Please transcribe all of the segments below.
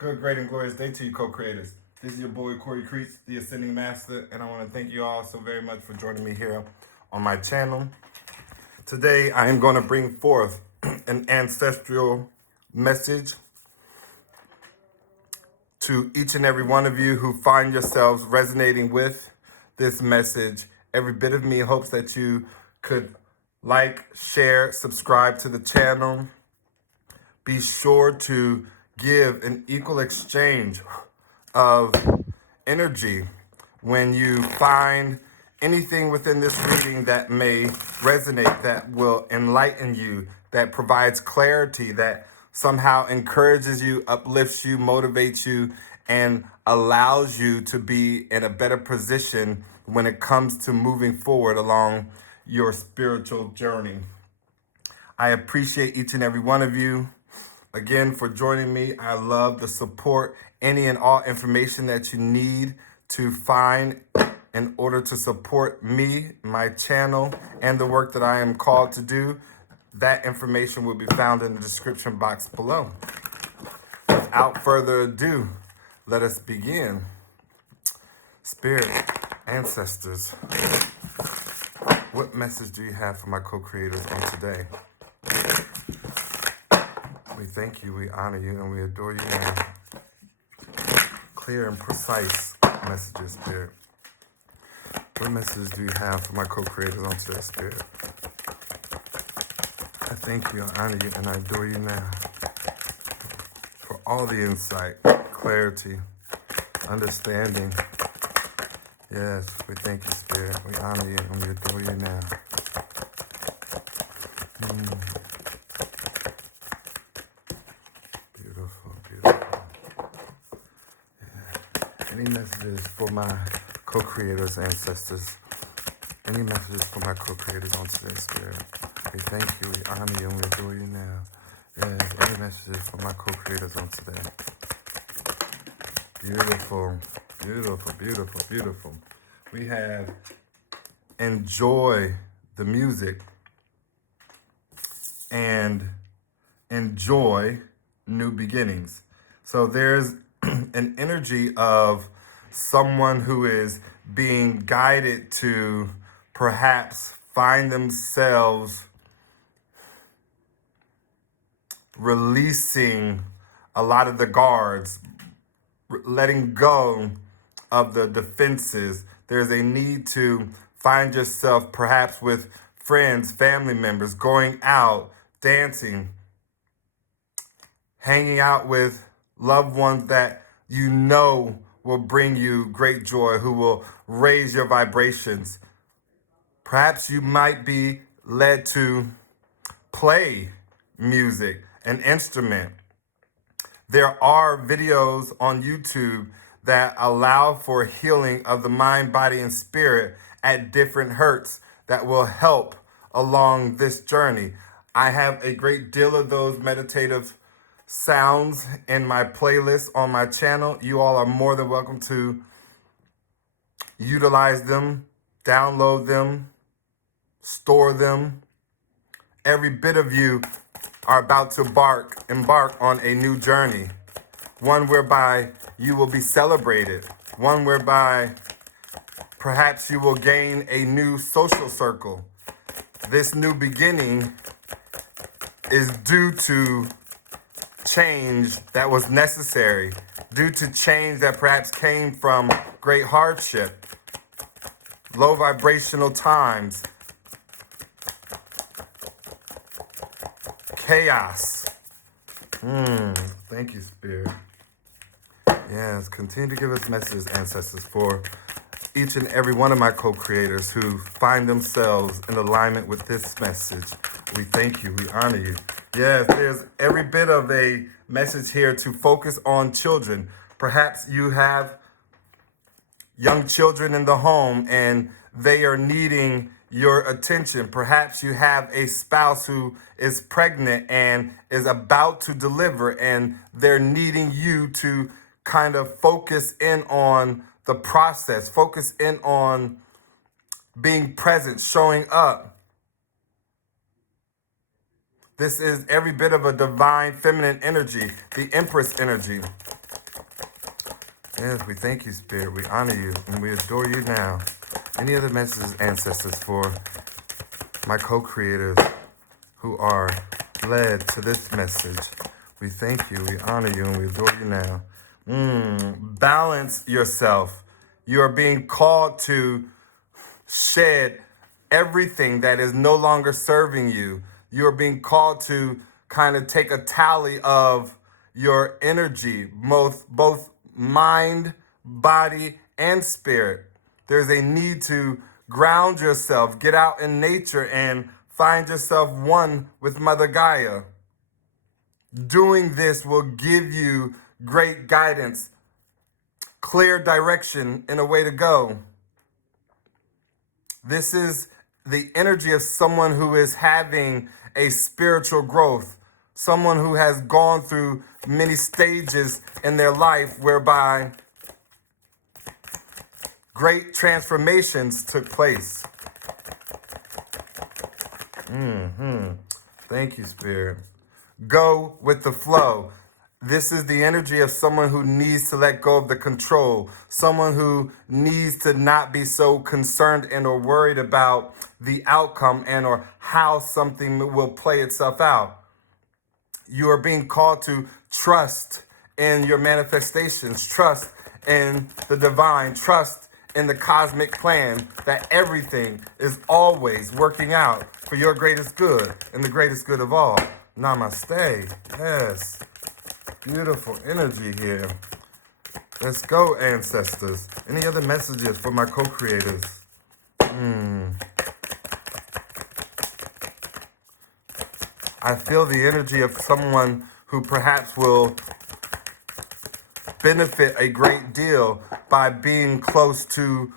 Good, great, and glorious day to you, co-creators. This is your boy, Corey Creech, the Ascending Master, and I want to thank you all so very much for joining me here on my channel. Today, I am going to bring forth an ancestral message to each and every one of you who find yourselves resonating with this message. Every bit of me hopes that you could like, share, subscribe to the channel. Be sure to give an equal exchange of energy when you find anything within this reading that may resonate, that will enlighten you, that provides clarity, that somehow encourages you, uplifts you, motivates you, and allows you to be in a better position when it comes to moving forward along your spiritual journey. I appreciate each and every one of you. Again, for joining me. I love the support, any and all information that you need to find in order to support me, my channel, and the work that I am called to do. That information will be found in the description box below. Without further ado, let us begin. Spirit, ancestors, what message do you have for my co-creators on today? We thank you, we honor you, and we adore you now. Clear and precise messages, Spirit. What message do you have for my co-creators on today, Spirit? I thank you, I honor you, and I adore you now. For all the insight, clarity, understanding. Yes, we thank you, Spirit. We honor you, and we adore you now. Any messages for my co-creators, ancestors? Any messages for my co-creators on today's Spirit? We thank you, we honor you, and we adore you now. Yes, any messages for my co-creators on today? Beautiful, beautiful, beautiful, beautiful. We have enjoy the music and enjoy new beginnings. So there's an energy of someone who is being guided to perhaps find themselves releasing a lot of the guards, letting go of the defenses. There's a need to find yourself perhaps with friends, family members, going out, dancing, hanging out with loved ones that you know will bring you great joy, who will raise your vibrations. Perhaps you might be led to play music, an instrument. There are videos on YouTube that allow for healing of the mind, body, and spirit at different hertz that will help along this journey. I have a great deal of those meditative sounds in my playlist on my channel. You all are more than welcome to utilize them, download them, store them. Every bit of you are about to embark on a new journey, one whereby you will be celebrated, one whereby perhaps you will gain a new social circle. This new beginning is due to change that was necessary, due to change that perhaps came from great hardship, low vibrational times, chaos. Thank you, Spirit. Yes, continue to give us messages, ancestors, for each and every one of my co-creators who find themselves in alignment with this message. We thank you. We honor you. Yes, there's every bit of a message here to focus on children. Perhaps you have young children in the home and they are needing your attention. Perhaps you have a spouse who is pregnant and is about to deliver, and they're needing you to kind of focus in on the process, focus in on being present, showing up. This is every bit of a divine feminine energy, the Empress energy. Yes, we thank you, Spirit. We honor you and we adore you now. Any other messages, ancestors, for my co-creators who are led to this message? We thank you, we honor you, and we adore you now. Balance yourself. You are being called to shed everything that is no longer serving you. You are being called to kind of take a tally of your energy, both mind, body, and spirit. There's a need to ground yourself, get out in nature, and find yourself one with Mother Gaia. Doing this will give you great guidance, clear direction, and a way to go. This is the energy of someone who is having a spiritual growth, someone who has gone through many stages in their life whereby great transformations took place. Thank you, Spirit. Go with the flow. This is the energy of someone who needs to let go of the control, someone who needs to not be so concerned and or worried about the outcome and or how something will play itself out. You are being called to trust in your manifestations, trust in the divine, trust in the cosmic plan, that everything is always working out for your greatest good and the greatest good of all. Namaste. Yes. Beautiful energy here. Let's go, ancestors. Any other messages for my co-creators? I feel the energy of someone who perhaps will benefit a great deal by being close to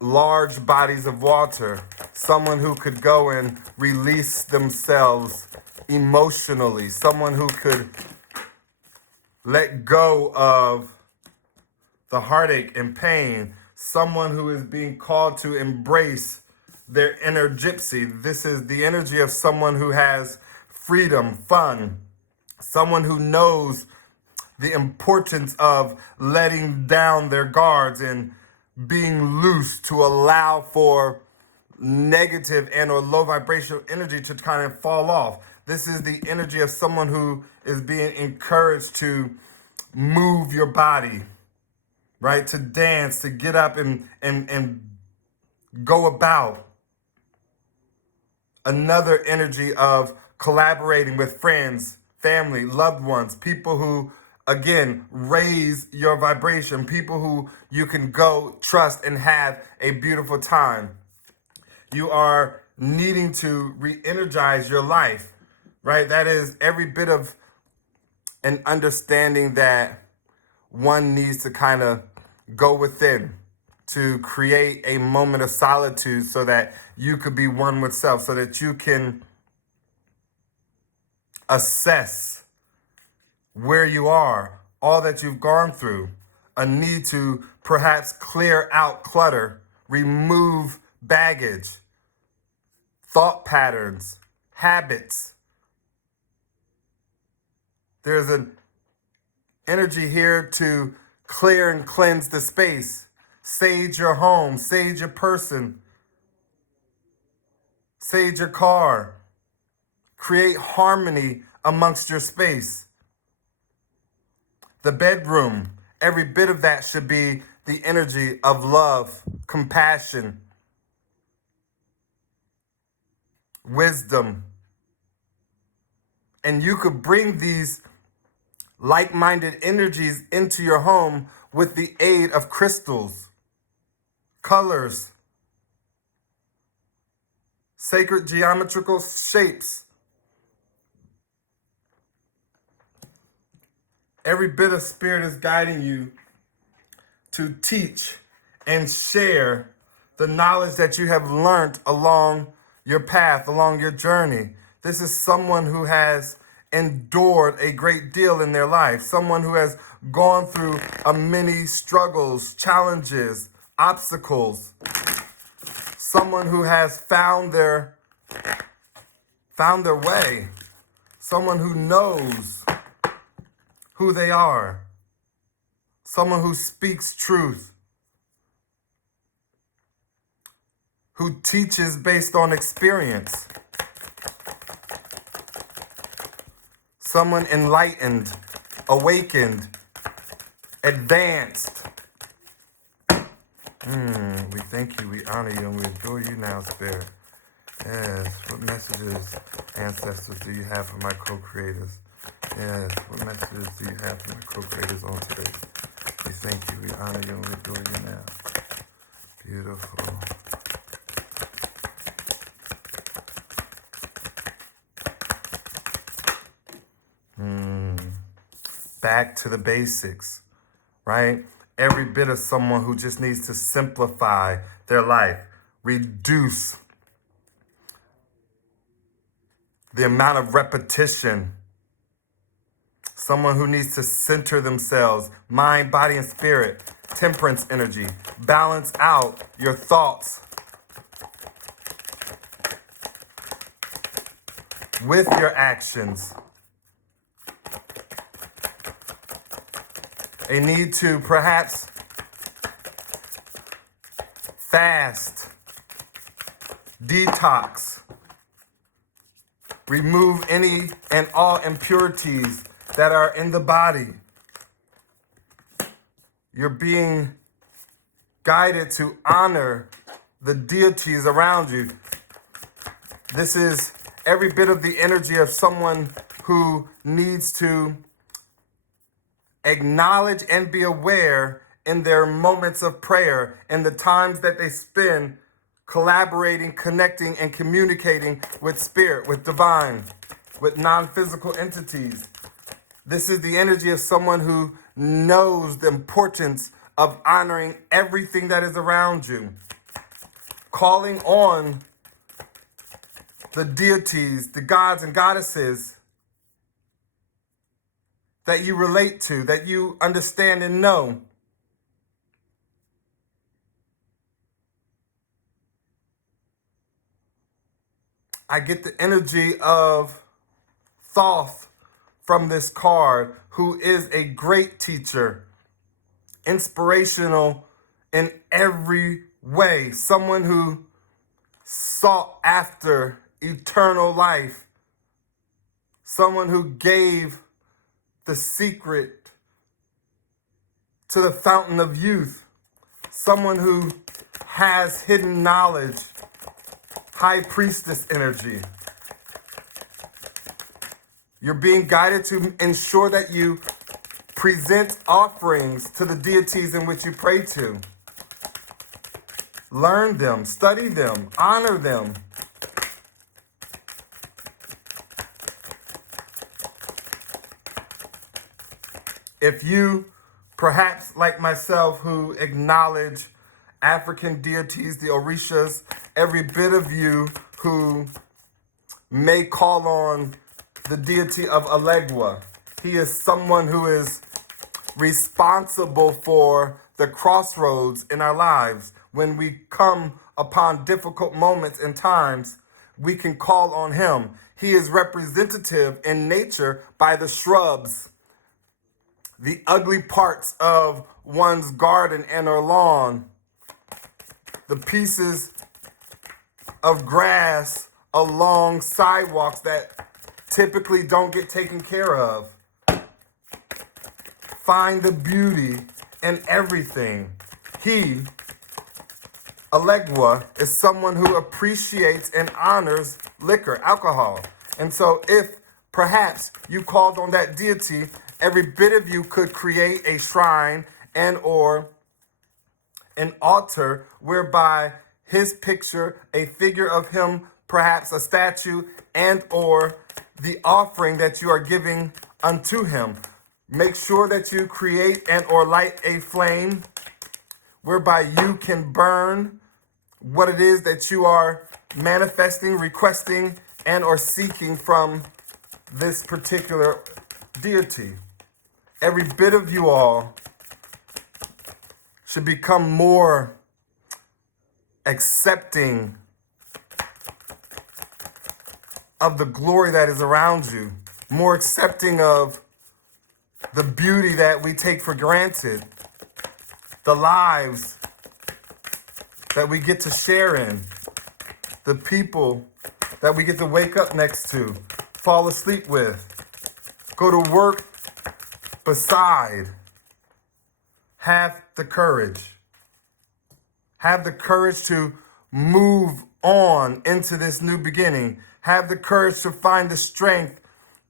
large bodies of water. Someone who could go and release themselves emotionally. Someone who could let go of the heartache and pain. Someone who is being called to embrace their inner gypsy. This is the energy of someone who has freedom, fun. Someone who knows the importance of letting down their guards and being loose to allow for negative and or low vibrational energy to kind of fall off. This is the energy of someone who is being encouraged to move your body, right? To dance, to get up and go about. Another energy of collaborating with friends, family, loved ones, people who, again, raise your vibration, people who you can go, trust, and have a beautiful time. You are needing to re-energize your life, right? That is every bit of an understanding that one needs to kind of go within to create a moment of solitude so that you could be one with self, so that you can assess where you are, all that you've gone through, a need to perhaps clear out clutter, remove baggage, thought patterns, habits. There's an energy here to clear and cleanse the space, sage your home, sage your person, sage your car, create harmony amongst your space. The bedroom, every bit of that should be the energy of love, compassion, wisdom. And you could bring these like-minded energies into your home with the aid of crystals, colors, sacred geometrical shapes. Every bit of spirit is guiding you to teach and share the knowledge that you have learned along your path, along your journey. This is someone who has endured a great deal in their life, someone who has gone through many struggles, challenges, obstacles, someone who has found their way, someone who knows who they are, someone who speaks truth, who teaches based on experience, someone enlightened, awakened, advanced. We thank you, we honor you, and we adore you now, Spirit. Yes, what messages, ancestors, do you have for my co-creators? Yes, what messages do you have for my co-creators on today? We thank you, we honor you, and we adore you now. Beautiful. Back to the basics, right? Every bit of someone who just needs to simplify their life, reduce the amount of repetition. Someone who needs to center themselves, mind, body, and spirit, temperance energy, balance out your thoughts with your actions. A need to perhaps fast, detox, remove any and all impurities that are in the body. You're being guided to honor the deities around you. This is every bit of the energy of someone who needs to acknowledge and be aware in their moments of prayer and the times that they spend collaborating, connecting, and communicating with spirit, with divine, with non-physical entities. This is the energy of someone who knows the importance of honoring everything that is around you, calling on the deities, the gods and goddesses that you relate to, that you understand and know. I get the energy of Thoth from this card, who is a great teacher, inspirational in every way, someone who sought after eternal life, someone who gave the secret to the fountain of youth, someone who has hidden knowledge, high priestess energy. You're being guided to ensure that you present offerings to the deities in which you pray to. Learn them, study them, honor them. If you, perhaps like myself, who acknowledge African deities, the Orishas, every bit of you who may call on the deity of Elegua. He is someone who is responsible for the crossroads in our lives. When we come upon difficult moments and times, we can call on him. He is representative in nature by the shrubs, the ugly parts of one's garden and or lawn, the pieces of grass along sidewalks that typically don't get taken care of. Find the beauty in everything. He, Elegua, is someone who appreciates and honors liquor, alcohol. And so if perhaps you called on that deity, every bit of you could create a shrine and or an altar whereby his picture, a figure of him, perhaps a statue, and or the offering that you are giving unto him. Make sure that you create and or light a flame whereby you can burn what it is that you are manifesting, requesting, and or seeking from this particular deity. Every bit of you all should become more accepting of the glory that is around you, more accepting of the beauty that we take for granted, the lives that we get to share in, the people that we get to wake up next to, fall asleep with, go to work beside. Have the courage. Have the courage to move on into this new beginning. Have the courage to find the strength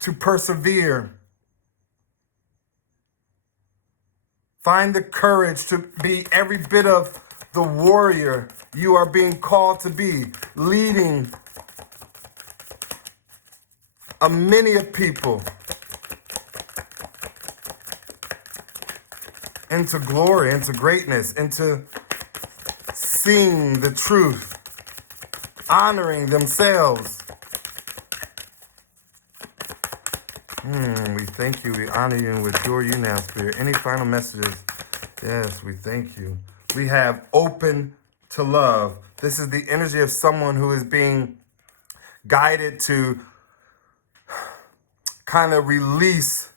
to persevere. Find the courage to be every bit of the warrior you are being called to be, leading a many of people into glory, into greatness, into seeing the truth, honoring themselves. We thank you. We honor you and we adore you now, Spirit. Any final messages? Yes, we thank you. We have open to love. This is the energy of someone who is being guided to kind of release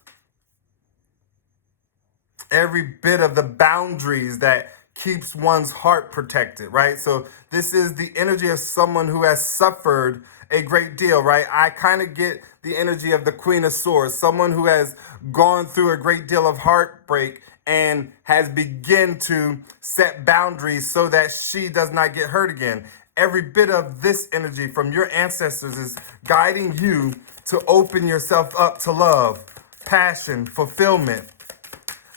every bit of the boundaries that keeps one's heart protected, right? So this is the energy of someone who has suffered a great deal, right? I kind of get the energy of the Queen of Swords, someone who has gone through a great deal of heartbreak and has begun to set boundaries so that she does not get hurt again. Every bit of this energy from your ancestors is guiding you to open yourself up to love, passion, fulfillment,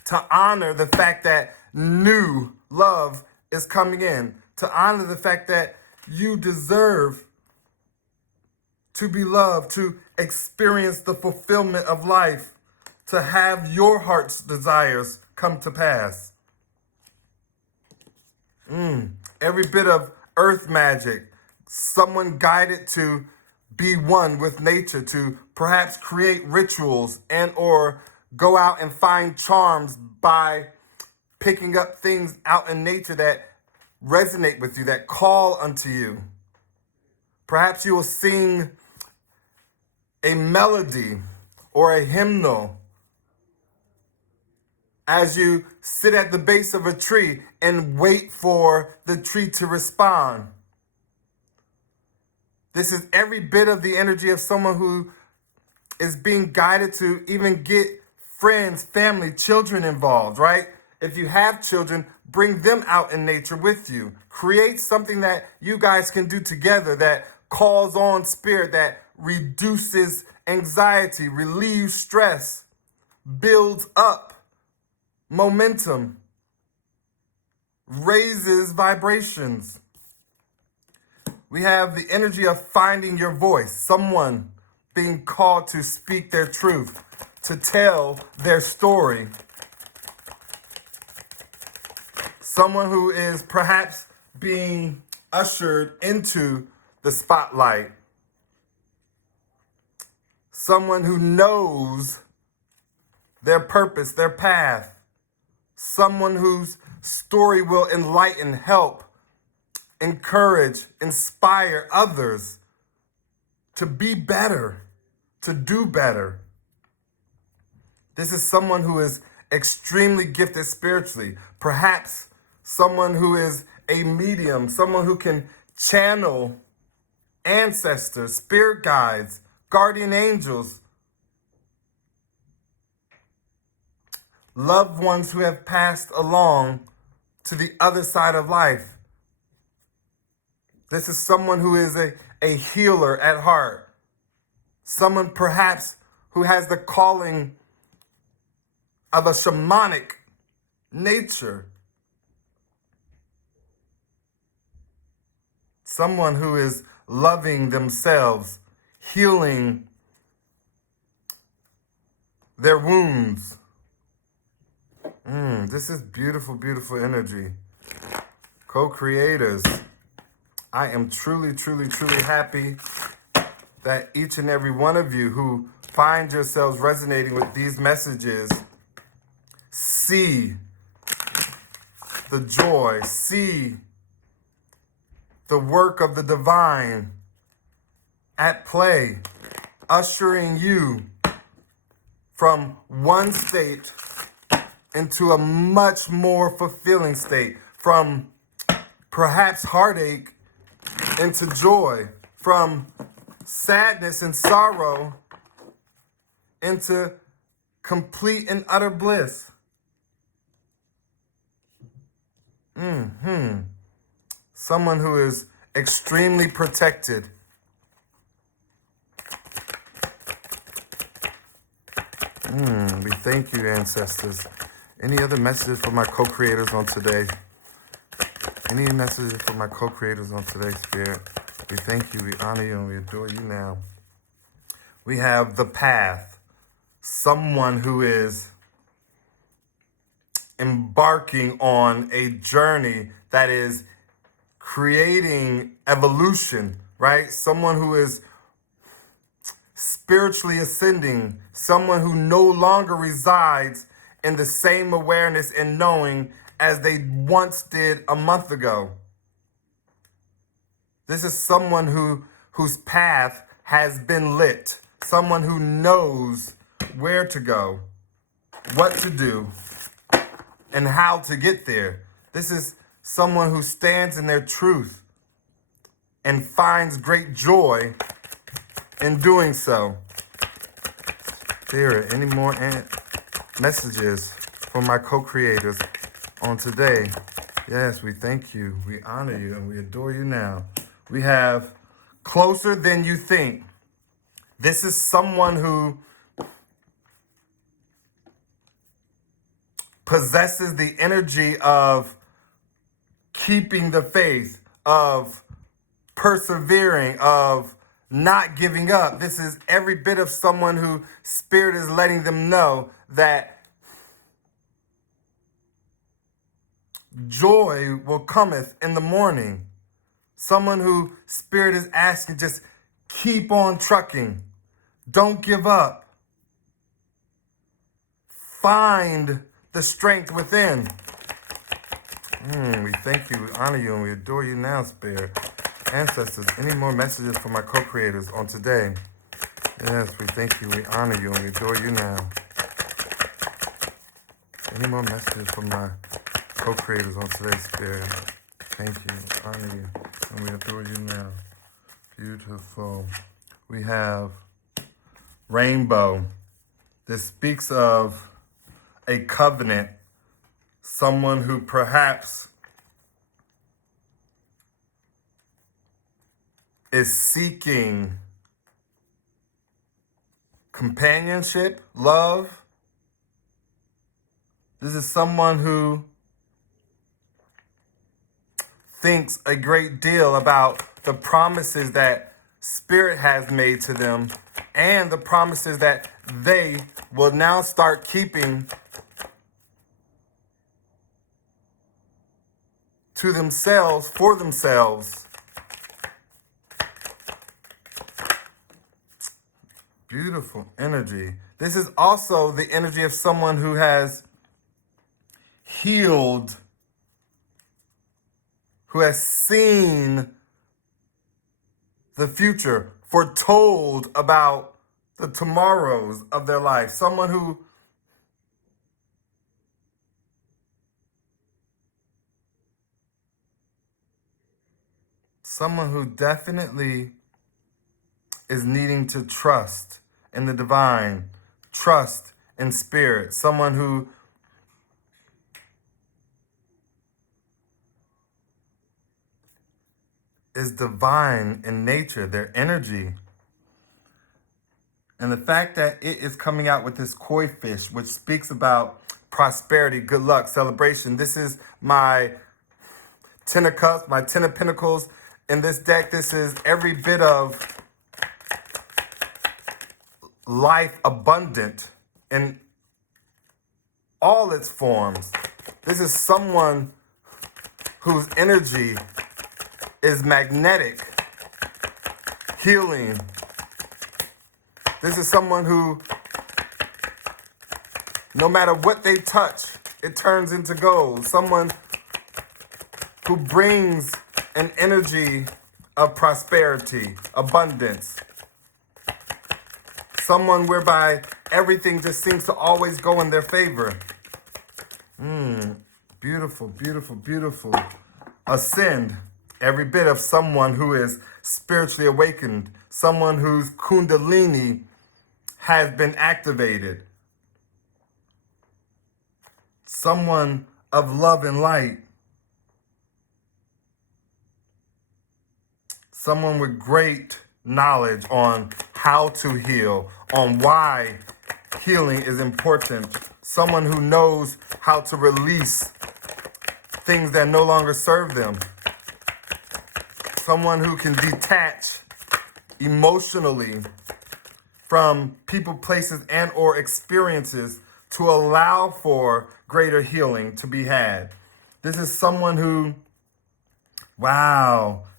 to honor the fact that new love is coming in, to honor the fact that you deserve to be loved, to experience the fulfillment of life, to have your heart's desires come to pass. Every bit of earth magic, someone guided to be one with nature, to perhaps create rituals and or go out and find charms by picking up things out in nature that resonate with you, that call unto you. Perhaps you will sing a melody or a hymnal as you sit at the base of a tree and wait for the tree to respond. This is every bit of the energy of someone who is being guided to even get friends, family, children involved, right? If you have children, bring them out in nature with you. Create something that you guys can do together that calls on spirit, that reduces anxiety, relieves stress, builds up momentum, raises vibrations. We have the energy of finding your voice, someone being called to speak their truth, to tell their story. Someone who is perhaps being ushered into the spotlight. Someone who knows their purpose, their path. Someone whose story will enlighten, help, encourage, inspire others to be better, to do better. This is someone who is extremely gifted spiritually. Perhaps someone who is a medium, someone who can channel ancestors, spirit guides, guardian angels, loved ones who have passed along to the other side of life. This is someone who is a healer at heart. Someone perhaps who has the calling of a shamanic nature. Someone who is loving themselves, healing their wounds. This is beautiful, beautiful energy. Co-creators, I am truly, truly, truly happy that each and every one of you who find yourselves resonating with these messages see the joy, see the work of the divine at play, ushering you from one state into a much more fulfilling state, from perhaps heartache into joy, from sadness and sorrow into complete and utter bliss. Someone who is extremely protected. We thank you, ancestors. Any other messages for my co-creators on today? Any messages for my co-creators on today's Spirit? We thank you, we honor you, and we adore you now. We have the path. Someone who is embarking on a journey that is creating evolution, right? Someone who is spiritually ascending, someone who no longer resides in the same awareness and knowing as they once did a month ago. This is someone whose path has been lit, someone who knows where to go, what to do, and how to get there. This is someone who stands in their truth and finds great joy in doing so. Spirit, any more messages from my co-creators on today? Yes, we thank you, we honor you, and we adore you now. We have closer than you think. This is someone who possesses the energy of keeping the faith, of persevering, of not giving up. This is every bit of someone who Spirit is letting them know that joy will cometh in the morning. Someone who Spirit is asking, just keep on trucking. Don't give up. Find the strength within. We thank you, we honor you, and we adore you now, Spirit. Ancestors, any more messages for my co-creators on today? Yes, we thank you, we honor you, and we adore you now. Any more messages for my co-creators on today's Spirit? Thank you, honor you, and we adore you now. Beautiful. We have Rainbow. This speaks of a covenant, someone who perhaps is seeking companionship, love. This is someone who thinks a great deal about the promises that Spirit has made to them and the promises that they will now start keeping to themselves, for themselves. Beautiful energy. This is also the energy of someone who has healed, who has seen the future, foretold about the tomorrows of their life. Someone who definitely is needing to trust in the divine, trust in Spirit. Someone who is divine in nature, their energy. And the fact that it is coming out with this koi fish, which speaks about prosperity, good luck, celebration. This is my 10 of cups, my 10 of pentacles. In this deck, this is every bit of life abundant in all its forms. This is someone whose energy is magnetic, healing. This is someone who, no matter what they touch, it turns into gold. Someone who brings an energy of prosperity, abundance. Someone whereby everything just seems to always go in their favor. beautiful, beautiful, beautiful. Ascend, every bit of someone who is spiritually awakened, someone whose kundalini has been activated, someone of love and light, someone with great knowledge on how to heal, on why healing is important, someone who knows how to release things that no longer serve them, someone who can detach emotionally from people, places, and or experiences to allow for greater healing to be had. This is someone who,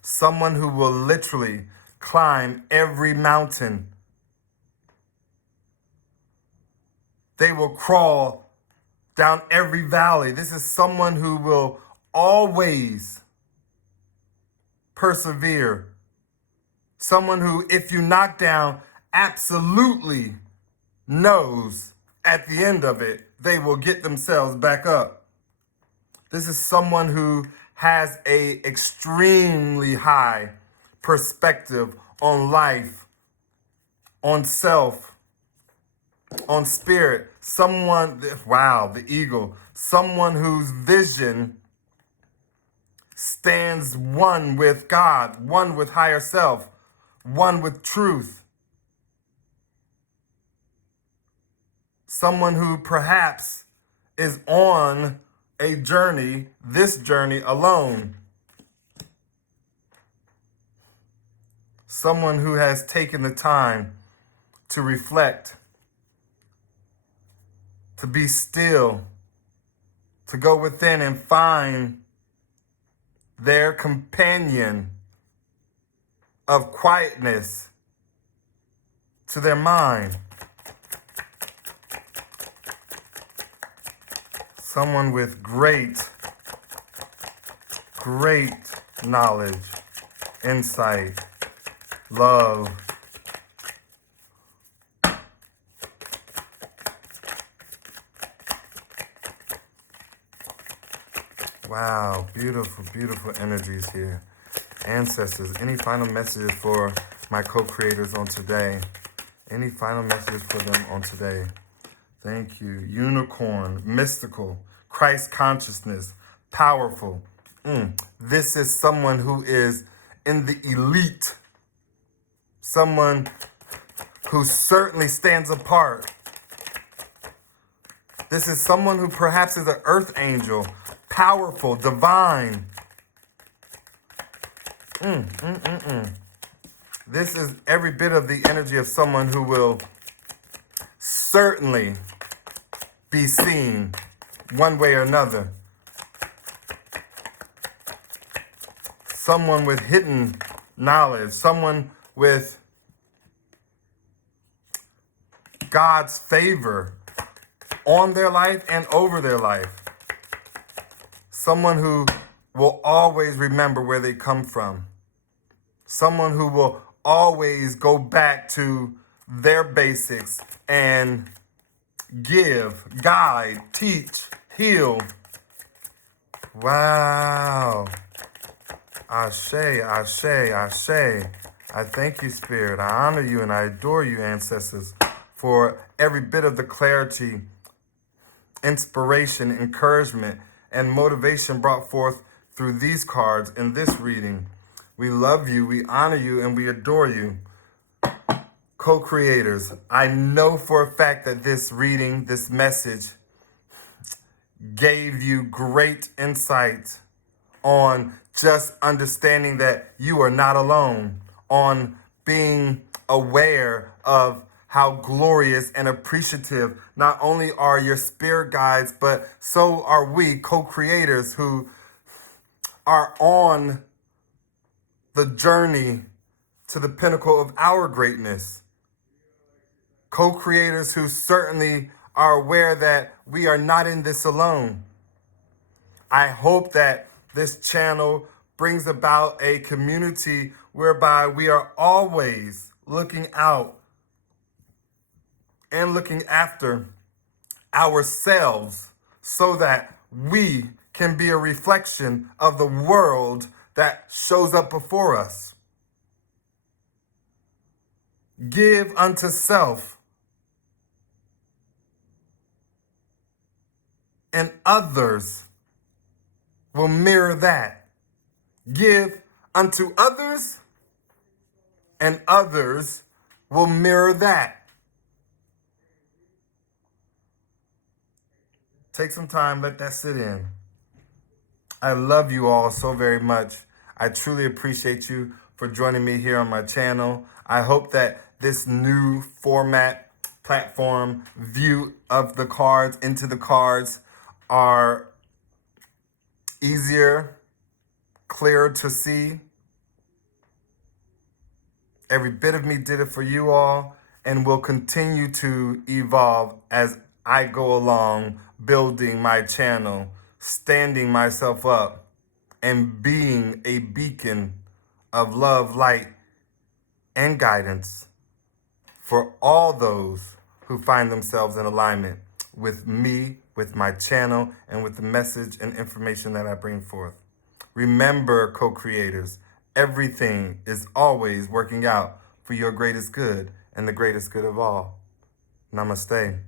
someone who will literally climb every mountain. They will crawl down every valley. This is someone who will always persevere. Someone who, if you knock down, absolutely knows at the end of it, they will get themselves back up. This is someone who has a extremely high perspective on life, on self, on spirit. Someone, the eagle, someone whose vision stands one with God, one with higher self, one with truth. Someone who perhaps is on a journey, this journey alone. Someone who has taken the time to reflect, to be still, to go within and find their companion of quietness to their mind. Someone with great knowledge, insight, love. Wow, beautiful, beautiful energies here. Ancestors, any final messages for my co-creators on today? Any final messages for them on today? Thank you. Unicorn, mystical, Christ consciousness, powerful. This is someone who is in the elite. Someone who certainly stands apart. This is someone who perhaps is an earth angel, powerful, divine. This is every bit of the energy of someone who will certainly be seen one way or another. Someone with hidden knowledge, someone with God's favor on their life and over their life. Someone who will always remember where they come from. Someone who will always go back to their basics and give, guide, teach, heal. Wow. Ashe, ashe, ashe. I thank you, Spirit. I honor you and I adore you, ancestors, for every bit of the clarity, inspiration, encouragement, and motivation brought forth through these cards in this reading. We love you, we honor you, and we adore you. Co-creators, I know for a fact that this reading, this message, gave you great insight on just understanding that you are not alone, on being aware of how glorious and appreciative not only are your spirit guides, but so are we co-creators who are on the journey to the pinnacle of our greatness. Co-creators who certainly are aware that we are not in this alone. I hope that this channel brings about a community whereby we are always looking out and looking after ourselves so that we can be a reflection of the world that shows up before us. Give unto self, and others will mirror that. Give unto others, and others will mirror that. Take some time, let that sit in. I love you all so very much. I truly appreciate you for joining me here on my channel. I hope that this new format, platform, view of the cards, into the cards, are easier, clearer to see. Every bit of me did it for you all, and will continue to evolve as I go along, building my channel, standing myself up, and being a beacon of love, light, and guidance for all those who find themselves in alignment with me, with my channel, and with the message and information that I bring forth. Remember, co-creators, everything is always working out for your greatest good and the greatest good of all. Namaste.